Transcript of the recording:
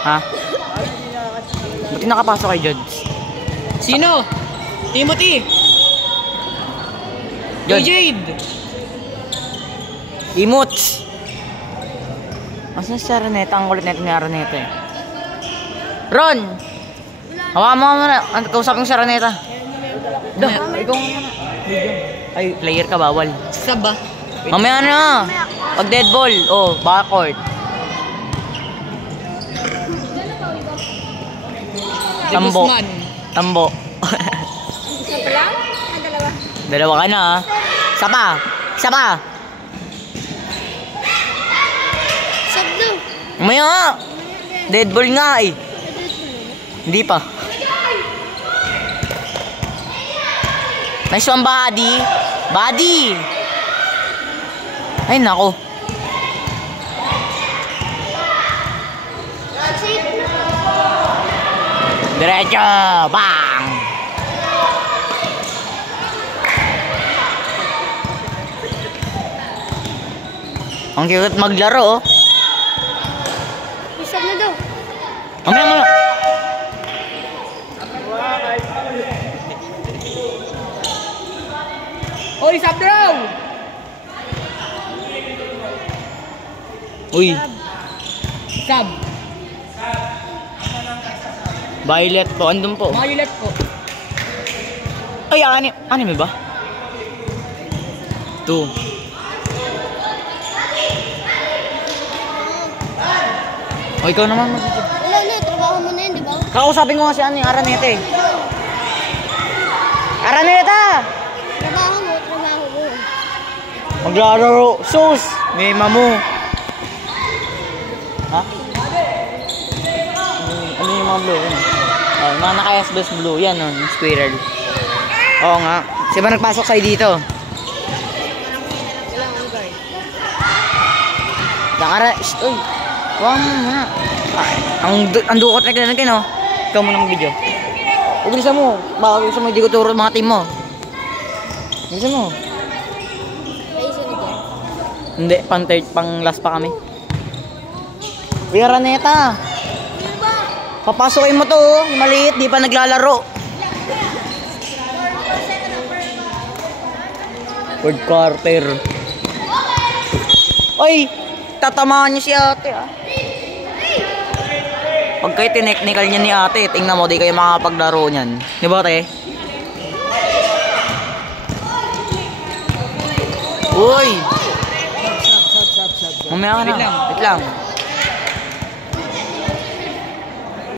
Ha? Ba't nakapasok kay Jods? Sino? Timothy! Jod. Jade! Emotes! Asan si Araneta? Ang kulit nito ni Araneta eh. Ron! Hawakan mo muna. Kausapin ko si Araneta. Dah, ikaw muna. Ay, player ka, bawal. Sab ba? Mamaya na. Pag dead ball. Oh, backcourt. Tambo. Tambo. Isa pa lang? Dalawa. Dalawa ka na ha. Isa pa. Isa pa. Sabdo. Mamaya nga. Dead ball nga eh. Hindi pa. Nice one, buddy. Buddy. Ay, nako. Diretso. Bang. Ang cute maglaro, oh. Isab na daw. Mamaya mo. Oy, sab daw! Uy. Sab. Violet po. Andun po. Violet po. Ay, anime ba? 2. O, ikaw naman mag-video. Wala, trabaho mo na yun, di ba? Kakausapin ko nga si Araneta eh. Araneta! Trabaho mo. Maglalaro. Sus! May mamu. Ha? Ano yung mga blue? Yan. Oh, mga naka-SBS blue. Yan, oh, yung squirrel. Oo nga. Siya ba nagpasok kayo dito? Dakara. Uy. Huwag mo muna. Ang dukot na kailan kayo, no? Ikaw muna mag-video. Ubilisan mo. Baka gusto mo hindi ko turo mga team mo. Ubilisan mo. Hindi, pang last pa kami. Uy, Araneta. Papasukin mo to, oh. Maliit, di pa naglalaro. Third quarter. Oy, tatamaan niyo si ate, ah. Pag kayo tineknikal niya ni ate, tingnan mo, di kayo makapaglaro niyan. Di ba, te? Uy! Mamaya ka na. Wait lang.